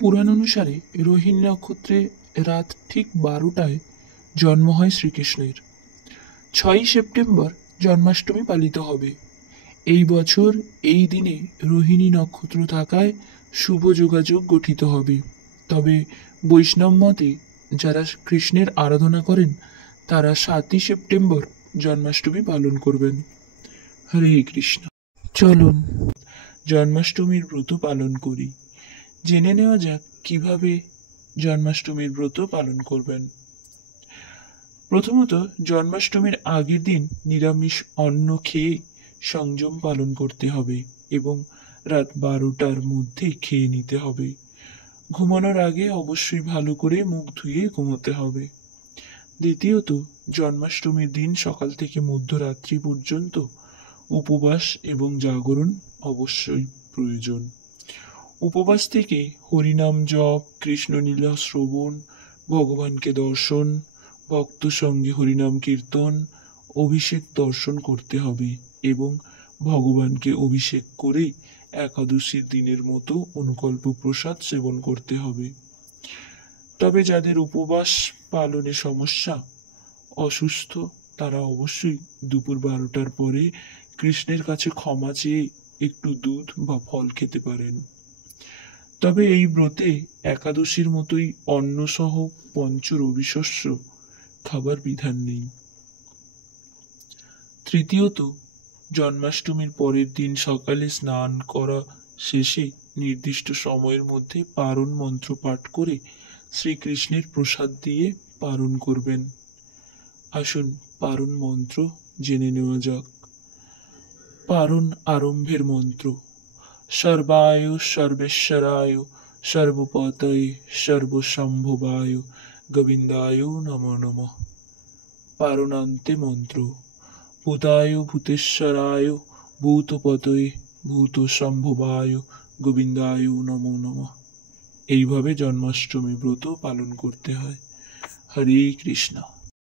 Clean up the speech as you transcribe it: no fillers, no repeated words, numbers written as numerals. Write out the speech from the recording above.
পুরাণ অনুসারে রোহিণী নক্ষত্রে রাত ঠিক 12টায় জন্ম হয় শ্রীকৃষ্ণের। 6ই সেপ্টেম্বর জন্মাষ্টমী পালিত হবে। এই বছর এই দিনে রোহিণী নক্ষত্র থাকায় শুভ যোগাযোগ গঠিত হবে। তবে বৈষ্ণব মতে যারা কৃষ্ণের আরাধনা করেন তারা 7ই সেপ্টেম্বর জন্মাষ্টমী পালন করবেন। হরে কৃষ্ণ। চলুন জন্মাষ্টমীর ব্রত পালন করি। জেনে নেওয়া যাক কিভাবে জন্মাষ্টমীর ব্রত পালন করবেন। প্রথমত, জন্মাষ্টমীর আগের দিন নিরামিষ অন্ন খেয়ে সংযম পালন করতে হবে এবং রাত 12টার মধ্যে খেয়ে নিতে হবে। ঘুমানোর আগে অবশ্যই ভালো করে মুখ ধুয়ে ঘুমোতে হবে। দ্বিতীয়ত, জন্মাষ্টমীর দিন সকাল থেকে মধ্যরাত্রি পর্যন্ত উপবাস এবং জাগরণ অবশ্যই প্রয়োজন। উপবাস থেকে হরিনাম জপ, কৃষ্ণলীলা শ্রবণ, ভগবানকে দর্শন, ভক্ত সঙ্গে হরিনাম কীর্তন, অভিষেক দর্শন করতে হবে এবং ভগবানকে অভিষেক করে একাদশীর দিনের মতো অনুকল্প প্রসাদ সেবন করতে হবে। তবে যাদের উপবাস পালনে সমস্যা, অসুস্থ, তারা অবশ্যই দুপুর 12টার পরে কৃষ্ণের কাছে ক্ষমা চেয়ে একটু দুধ বা ফল খেতে পারেন। তবে এই ব্রতে একাদশীর মতোই অন্নসহ পঞ্চরবিশস্য খাবার বিধান নেই। তৃতীয়ত, জন্মাষ্টমীর পরের দিন সকালে স্নান করা শেষে নির্দিষ্ট সময়ের মধ্যে পারণ মন্ত্র পাঠ করে শ্রীকৃষ্ণের প্রসাদ দিয়ে পারণ করবেন। আসুন পারণ মন্ত্র জেনে নেওয়া যাক। পারণ আরম্ভের মন্ত্র: সর্বায় সর্বেশ্বরায় সর্বপতয়ে সর্বসম্ভবায় গোবিন্দায় নমো নমঃ। পারণান্তে মন্ত্র: ভূতায় ভূতেশ্বরায় ভূতপতয়ে ভূতসম্ভবায় গোবিন্দায় নমো নমঃ। এইভাবে জন্মাষ্টমী ব্রত পালন করতে হয়। হরে কৃষ্ণ।